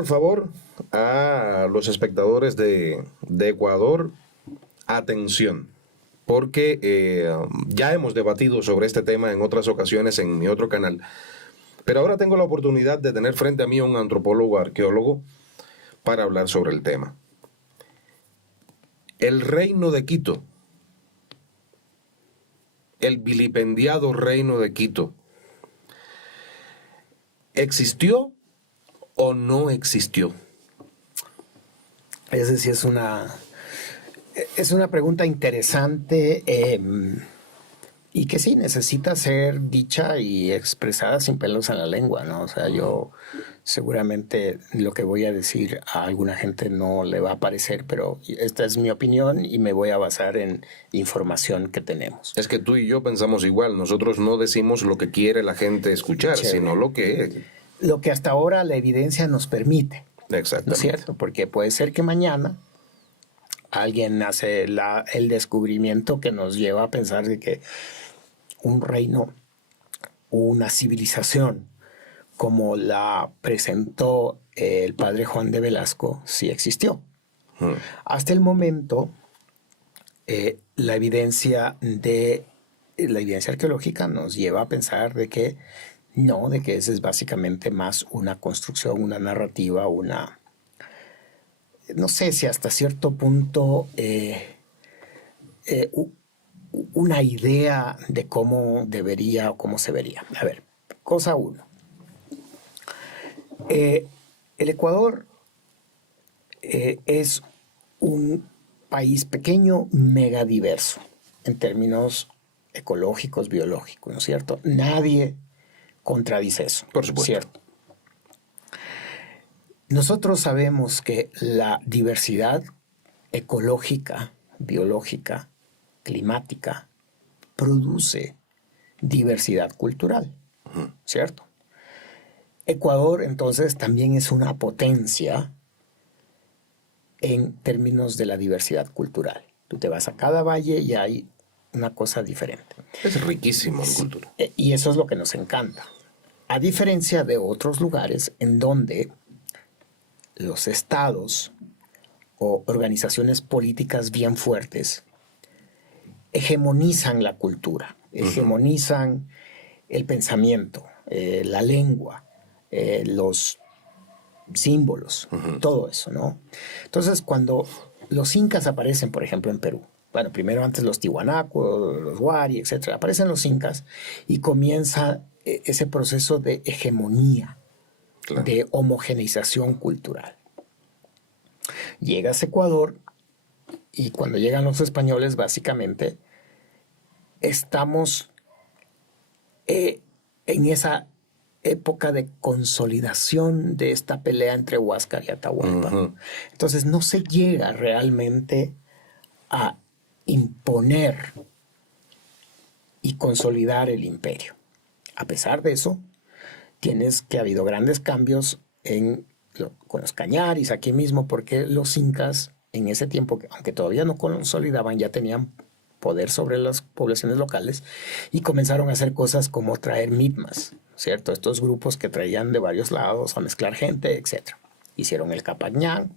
Por favor, a los espectadores de Ecuador, atención, porque ya hemos debatido sobre este tema en otras ocasiones en mi otro canal, pero ahora tengo la oportunidad de tener frente a mí a un antropólogo, arqueólogo, para hablar sobre el tema. El reino de Quito, el vilipendiado reino de Quito, ¿existió o no existió? Es decir, es una pregunta interesante y que sí necesita ser dicha y expresada sin pelos en la lengua, ¿no? O sea, yo seguramente lo que voy a decir a alguna gente no le va a parecer, pero esta es mi opinión y me voy a basar en información que tenemos. Es que tú y yo pensamos igual, nosotros no decimos lo que quiere la gente escuchar, Chévere. sino lo que... Lo que hasta ahora la evidencia nos permite, ¿no es Exactamente. cierto? Porque puede ser que mañana alguien hace el descubrimiento que nos lleva a pensar de que un reino, una civilización, como la presentó el padre Juan de Velasco, sí existió. Hasta el momento, la evidencia arqueológica nos lleva a pensar de que no, de que esa es básicamente más una construcción, una narrativa, no sé si hasta cierto punto una idea de cómo debería o cómo se vería. A ver, cosa uno. El Ecuador es un país pequeño, megadiverso, en términos ecológicos, biológicos, ¿no es cierto? Nadie contradice eso. Por supuesto. ¿Cierto? Nosotros sabemos que la diversidad ecológica, biológica, climática, produce diversidad cultural, ¿cierto? Ecuador, entonces, también es una potencia en términos de la diversidad cultural. Tú te vas a cada valle y hay una cosa diferente. Es riquísimo en cultura. Y eso es lo que nos encanta. A diferencia de otros lugares en donde los estados o organizaciones políticas bien fuertes hegemonizan la cultura, hegemonizan el pensamiento, la lengua, los símbolos, todo eso, ¿no? Entonces, cuando los incas aparecen, por ejemplo, en Perú, bueno, primero antes los tiwanaku, los wari, etcétera, aparecen los incas y comienza ese proceso de hegemonía, Claro. de homogeneización cultural. Llegas a Ecuador y cuando llegan los españoles, básicamente, estamos en esa época de consolidación de esta pelea entre Huáscar y Atahualpa. Entonces no se llega realmente a imponer y consolidar el imperio. A pesar de eso, tienes que ha habido grandes cambios con los cañaris aquí mismo, porque los incas en ese tiempo, aunque todavía no consolidaban, ya tenían poder sobre las poblaciones locales y comenzaron a hacer cosas como traer mitmas, ¿cierto? Estos grupos que traían de varios lados a mezclar gente, etc. Hicieron el Capañán,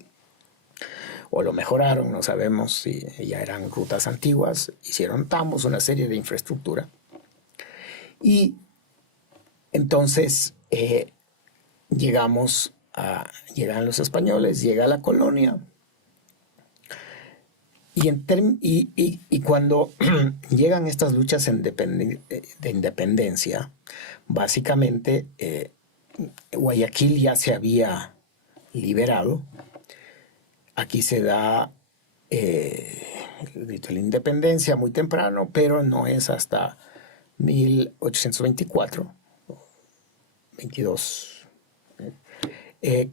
o lo mejoraron, no sabemos si ya eran rutas antiguas, hicieron tambos, una serie de infraestructura. Y entonces llegan los españoles, llega la colonia, y cuando llegan estas luchas de independencia, básicamente Guayaquil ya se había liberado. Aquí se da el grito de la independencia muy temprano, pero no es hasta 1824, 22,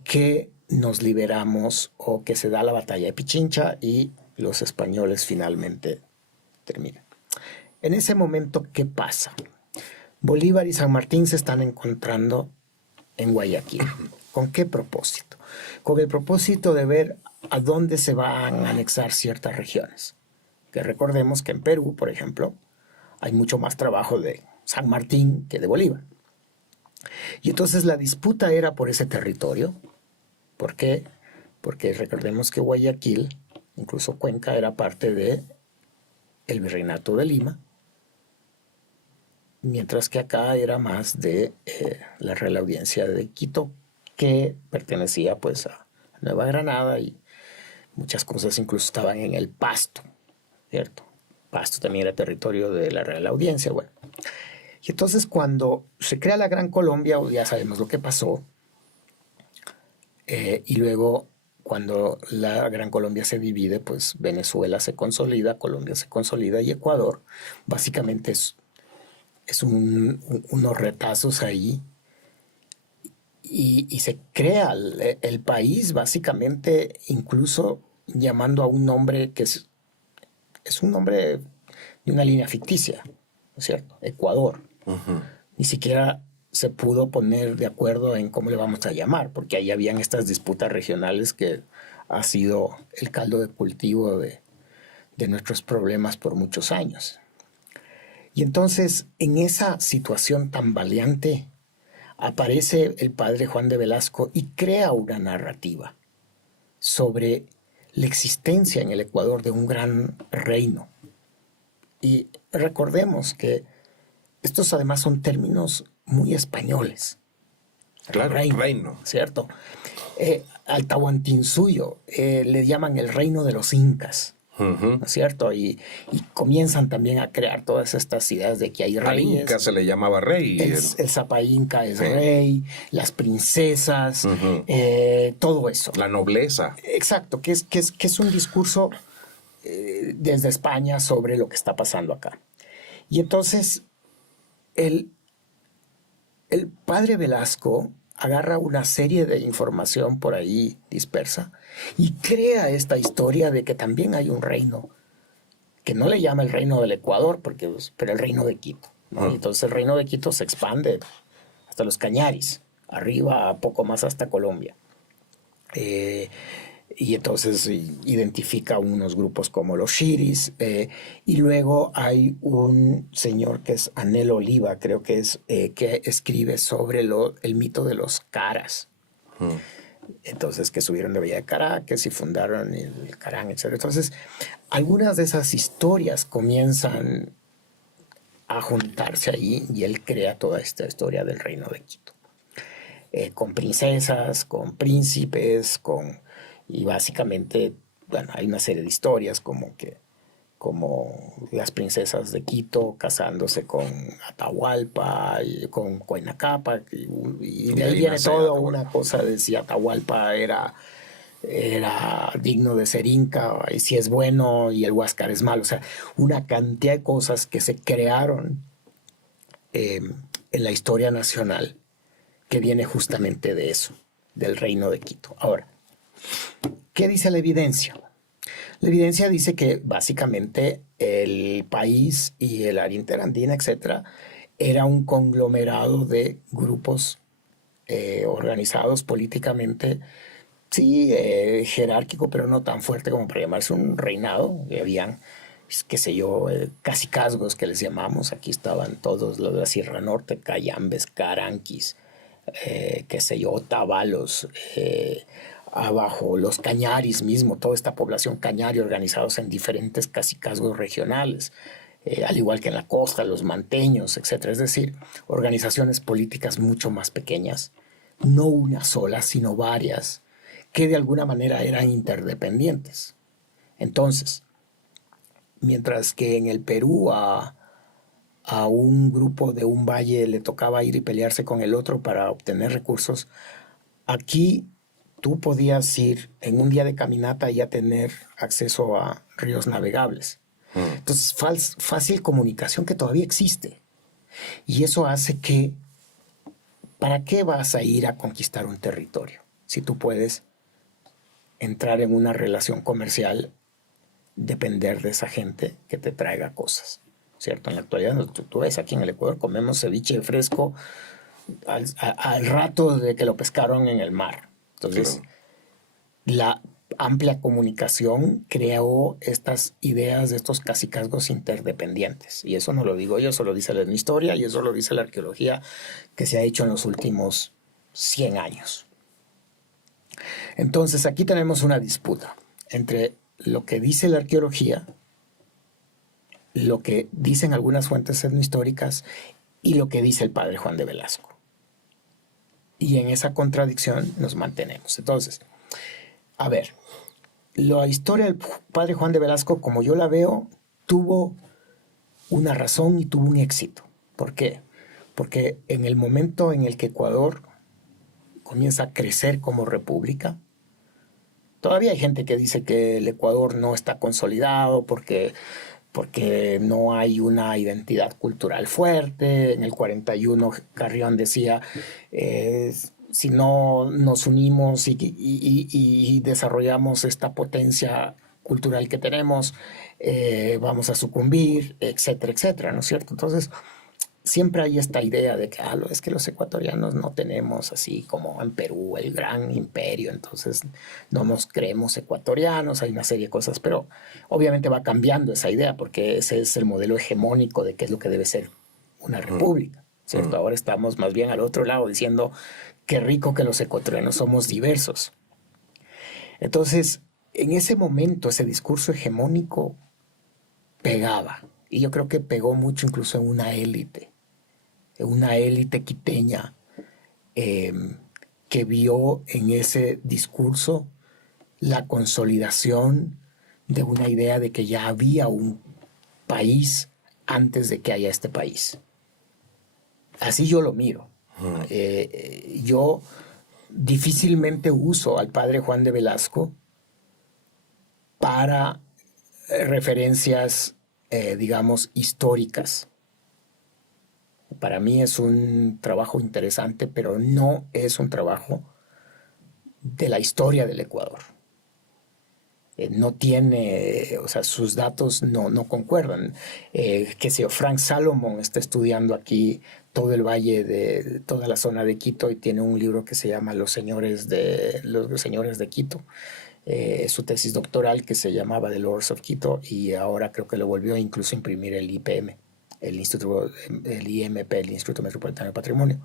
que nos liberamos o que se da la batalla de Pichincha y los españoles finalmente terminan. En ese momento, ¿qué pasa? Bolívar y San Martín se están encontrando en Guayaquil. ¿Con qué propósito? Con el propósito de ver a dónde se van a anexar ciertas regiones. Que recordemos que en Perú, por ejemplo, hay mucho más trabajo de San Martín que de Bolívar. Y entonces la disputa era por ese territorio, ¿Por qué? Porque recordemos que Guayaquil, incluso Cuenca, era parte de el Virreinato de Lima, mientras que acá era más de la Real Audiencia de Quito, que pertenecía pues a Nueva Granada, y muchas cosas incluso estaban en el Pasto, ¿cierto? Pasto también era territorio de la Real Audiencia, bueno. Y entonces cuando se crea la Gran Colombia, ya sabemos lo que pasó, y luego cuando la Gran Colombia se divide, pues Venezuela se consolida, Colombia se consolida y Ecuador básicamente es unos retazos ahí, y se crea el país básicamente, incluso llamando a un nombre que es un nombre de una línea ficticia, ¿no es cierto? Ecuador. Ni siquiera se pudo poner de acuerdo en cómo le vamos a llamar, porque ahí habían estas disputas regionales que ha sido el caldo de cultivo de nuestros problemas por muchos años. Y entonces, en esa situación tan valiente, aparece el padre Juan de Velasco y crea una narrativa sobre la existencia en el Ecuador de un gran reino. Y recordemos que estos además son términos muy españoles. Claro, reino. ¿Cierto? Al Tahuantinsuyo le llaman el reino de los incas. ¿No es cierto? Y comienzan también a crear todas estas ideas de que hay reyes. Al Inca se le llamaba rey. El Zapa Inca es rey, las princesas, todo eso. La nobleza. Exacto, que es un discurso desde España sobre lo que está pasando acá. Y entonces el padre Velasco agarra una serie de información por ahí dispersa y crea esta historia de que también hay un reino, que no le llama el reino del Ecuador, pero el reino de Quito, ¿no? Entonces el reino de Quito se expande hasta los Cañaris, arriba poco más hasta Colombia. Y entonces identifica unos grupos como los Shiris, y luego hay un señor que es Anel Oliva, creo que es, que escribe sobre el mito de los Caras. Entonces, que subieron de Villa de Caracas y fundaron el Carán, etc. Entonces, algunas de esas historias comienzan a juntarse ahí, y él crea toda esta historia del reino de Quito. Con princesas, con príncipes, y básicamente, bueno, hay una serie de historias como las princesas de Quito casándose con Atahualpa y con Coinacapa, y de ahí viene toda una cosa de si Atahualpa era digno de ser inca, y si es bueno y el Huáscar es malo. O sea, una cantidad de cosas que se crearon en la historia nacional, que viene justamente de eso, del reino de Quito. Ahora, ¿qué dice la evidencia? La evidencia dice que básicamente el país y el área interandina, etcétera, era un conglomerado de grupos organizados políticamente, sí, jerárquico, pero no tan fuerte como para llamarse un reinado. Habían, qué sé yo, cacicazgos que les llamamos. Aquí estaban todos los de la Sierra Norte, Cayambes, Caranquis, qué sé yo, Otavalos, abajo los Cañaris mismo, toda esta población cañari organizados en diferentes cacicazgos regionales, al igual que en la costa, los manteños, etc. Es decir, organizaciones políticas mucho más pequeñas, no una sola, sino varias, que de alguna manera eran interdependientes. Entonces, mientras que en el Perú a un grupo de un valle le tocaba ir y pelearse con el otro para obtener recursos, aquí tú podías ir en un día de caminata y a tener acceso a ríos navegables. Entonces, fácil comunicación que todavía existe. Y eso hace que, ¿para qué vas a ir a conquistar un territorio si tú puedes entrar en una relación comercial, depender de esa gente que te traiga cosas? ¿Cierto? En la actualidad, tú ves, aquí en el Ecuador comemos ceviche fresco al rato de que lo pescaron en el mar. Entonces, la amplia comunicación creó estas ideas de estos cacicazgos interdependientes. Y eso no lo digo yo, eso lo dice la historia, y eso lo dice la arqueología que se ha hecho en los últimos 100 años. Entonces aquí tenemos una disputa entre lo que dice la arqueología, lo que dicen algunas fuentes etnohistóricas y lo que dice el padre Juan de Velasco. Y en esa contradicción nos mantenemos. Entonces, a ver, la historia del padre Juan de Velasco, como yo la veo, tuvo una razón y tuvo un éxito. ¿Por qué? Porque en el momento en el que Ecuador comienza a crecer como república, todavía hay gente que dice que el Ecuador no está consolidado porque no hay una identidad cultural fuerte. En el 41 Carrión decía, si no nos unimos y desarrollamos esta potencia cultural que tenemos, vamos a sucumbir, etcétera, etcétera, ¿no es cierto? Entonces, siempre hay esta idea de que es que los ecuatorianos no tenemos así como en Perú el gran imperio, entonces no nos creemos ecuatorianos, hay una serie de cosas, pero obviamente va cambiando esa idea porque ese es el modelo hegemónico de qué es lo que debe ser una república, ¿cierto? Ahora estamos más bien al otro lado diciendo qué rico que los ecuatorianos somos diversos. Entonces, en ese momento ese discurso hegemónico pegaba, y yo creo que pegó mucho incluso en una élite quiteña que vio en ese discurso la consolidación de una idea de que ya había un país antes de que haya este país. Así yo lo miro. Yo difícilmente uso al padre Juan de Velasco para referencias, digamos, históricas. Para mí es un trabajo interesante, pero no es un trabajo de la historia del Ecuador. No tiene, o sea, sus datos no concuerdan. Que sé yo, Frank Salomon está estudiando aquí todo el valle de toda la zona de Quito y tiene un libro que se llama Los señores de Quito. Su tesis doctoral que se llamaba The Lords of Quito y ahora creo que lo volvió a incluso imprimir el IPM, el IMP, el Instituto Metropolitano de Patrimonio.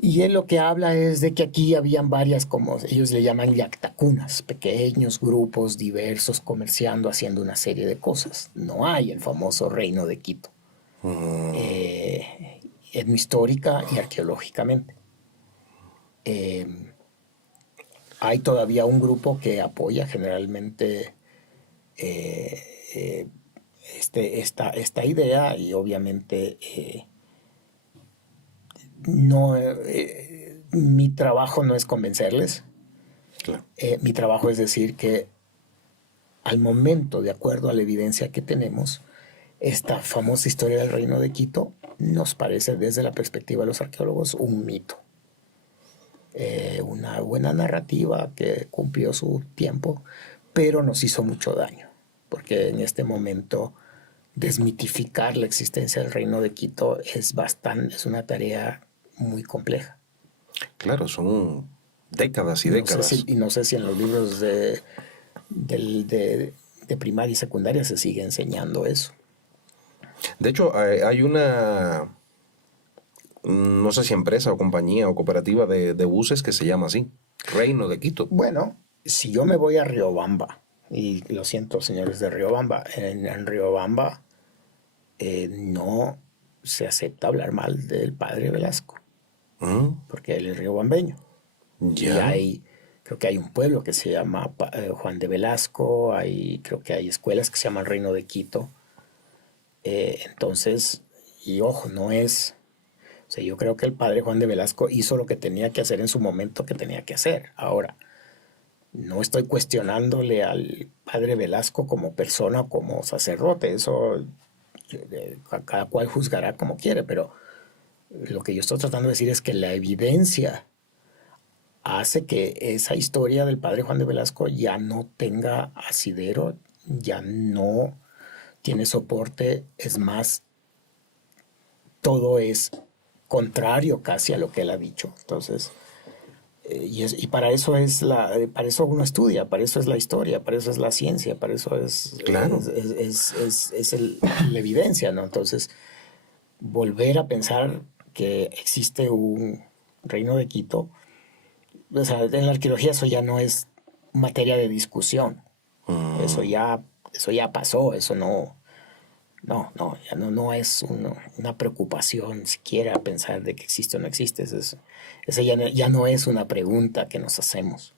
Y él lo que habla es de que aquí habían varias, como ellos le llaman yactacunas, pequeños grupos diversos comerciando, haciendo una serie de cosas. No hay el famoso reino de Quito, etnohistórica y arqueológicamente. Hay todavía un grupo que apoya generalmente esta idea y obviamente mi trabajo no es convencerles. Claro. Mi trabajo es decir que al momento, de acuerdo a la evidencia que tenemos, esta famosa historia del reino de Quito nos parece desde la perspectiva de los arqueólogos un mito. Una buena narrativa que cumplió su tiempo, pero nos hizo mucho daño, porque en este momento desmitificar la existencia del reino de Quito es una tarea muy compleja. Claro, son décadas y décadas. No sé si en los libros de primaria y secundaria se sigue enseñando eso. De hecho, hay una, no sé si empresa o compañía o cooperativa de buses que se llama así, Reino de Quito. Bueno, si yo me voy a Riobamba, y lo siento, señores de Riobamba, en Riobamba no se acepta hablar mal del padre Velasco, porque él es riobambeño. Ya. Y creo que hay un pueblo que se llama Juan de Velasco, creo que hay escuelas que se llaman Reino de Quito. Entonces, y ojo, no es... O sea, yo creo que el padre Juan de Velasco hizo lo que tenía que hacer en su momento que tenía que hacer. Ahora, no estoy cuestionándole al padre Velasco como persona o como sacerdote, eso cada cual juzgará como quiere, pero lo que yo estoy tratando de decir es que la evidencia hace que esa historia del padre Juan de Velasco ya no tenga asidero, ya no tiene soporte, es más, todo es contrario casi a lo que él ha dicho. Entonces, y para eso para eso uno estudia, para eso es la historia, para eso es la ciencia, para eso es, claro, la evidencia, ¿no? Entonces, volver a pensar que existe un reino de Quito o sea, en la arqueología eso ya no es materia de discusión. Eso ya pasó, eso no es una preocupación siquiera pensar de que existe o no existe. Esa ya no es una pregunta que nos hacemos.